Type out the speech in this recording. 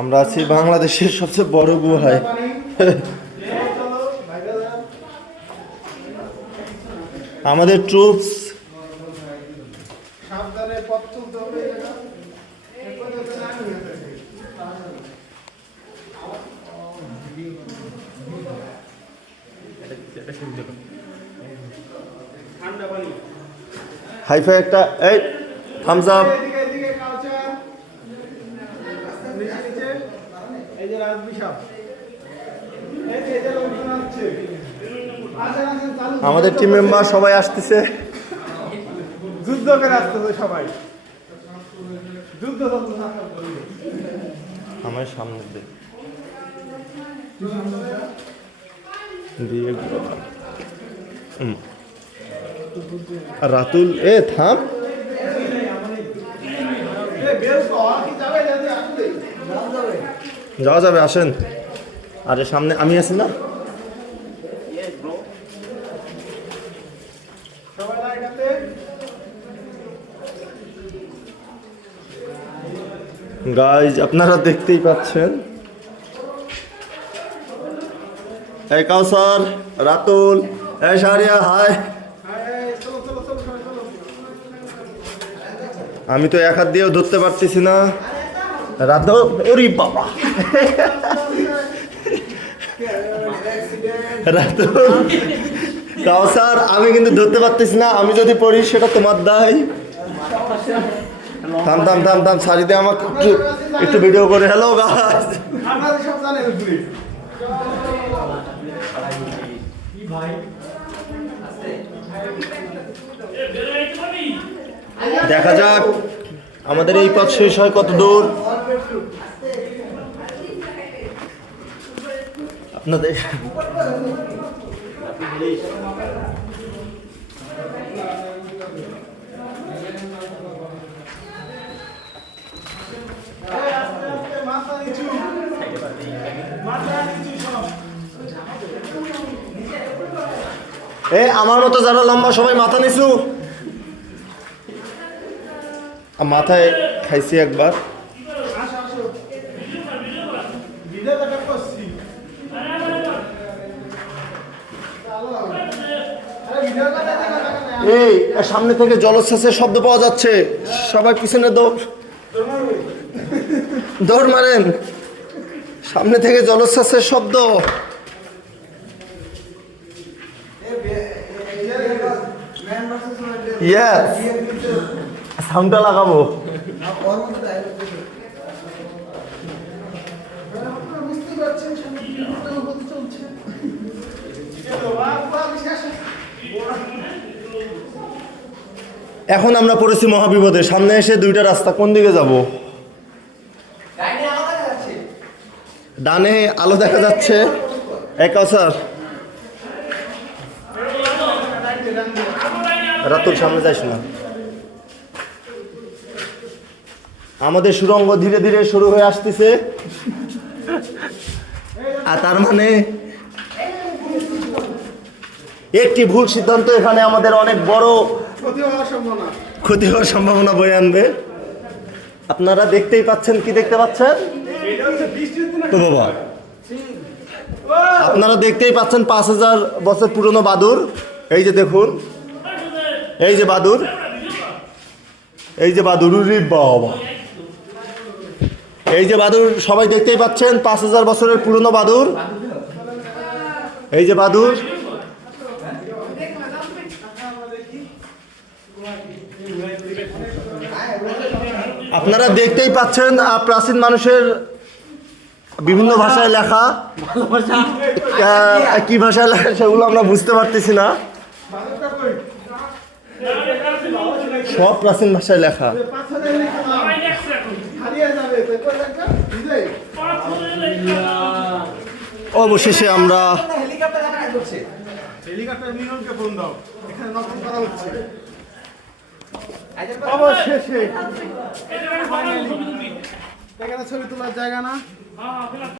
আমরা আছি বাংলাদেশের সবচেয়ে বড় গুহায়। আমাদের ট্রুপস হাইফাই একটা এই থামস আপ। আমাদের টিম মেম্বার সবাই আসতেছে, যুদ্ধ করে আসতেছে সবাই, যুদ্ধ আমার সামনে দিকে রাতুল এ থাম। যাওয়া যাবে, আসেন। আরে সামনে আমি আছি না। গাইজ আপনারা দেখতেই পাচ্ছেন, এই কাউসার, রাতুল, এই শাহরিয়া, হাই। আমি তো এক হাত দিয়েও ধরতে পারতেছি না। রাতুল, ওরে বাবা, রাতুল, কাউসার, আমি কিন্তু ধরতে পারতেছি না। আমি যদি পড়ি সেটা তোমার দায়। থাম থাম থাম থাম, সারিতে আমাকে একটু ভিডিও করে। হ্যালো গাইস, দেখা যাক আমাদের এই পথ শেষ হয় কত দূর। আপনাদের আমার মতো যারা লম্বা সবাই মাথা নিচু। মাথায় খাইছি একবার। এই সামনে থেকে জলোচ্ছ্বাসের শব্দ পাওয়া যাচ্ছে, সবাই পিছনে দৌড় মারেন। সামনে থেকে জলোচ্ছ্বাসের শব্দ। সাউন্ডটা লাগাবো। এখন আমরা পড়েছি মহাবিপদে। সামনে এসে দুইটা রাস্তা, কোন দিকে যাব? ডানে আলো দেখা যাচ্ছে। এক কাউসার, রাতুল সামনে যাইস না। আমাদের সুড়ঙ্গ ধীরে ধীরে শুরু হয়ে আসতেছে, আর তার মানে একটি ভুল সিদ্ধান্ত এখানে আমাদের অনেক বড় ক্ষতি হওয়ার সম্ভাবনা বয়ে আনবে। আপনারা দেখতেই পাচ্ছেন, কি দেখতে পাচ্ছেন? তো বাবা, আপনারা দেখতেই পাচ্ছেন 5000 বছর পুরনো বাদুর। এই যে দেখুন, এই যে বাদুর, এই যে বাদুর, বাবা, এই যে বাদুর, সবাই দেখতেই পাচ্ছেন 5000 বছরের পুরনো বাদুর। এই যে বাদুর, আপনারা দেখতেই পাচ্ছেন প্রাচীন মানুষের বিভিন্ন ভাষায় লেখা। কি ভাষায় লেখা সেগুলো আমরা বুঝতে পারতেছি না, সব প্রাচীন ভাষায় লেখা। অবশেষে আমরা ছবি তোলার জায়গা না।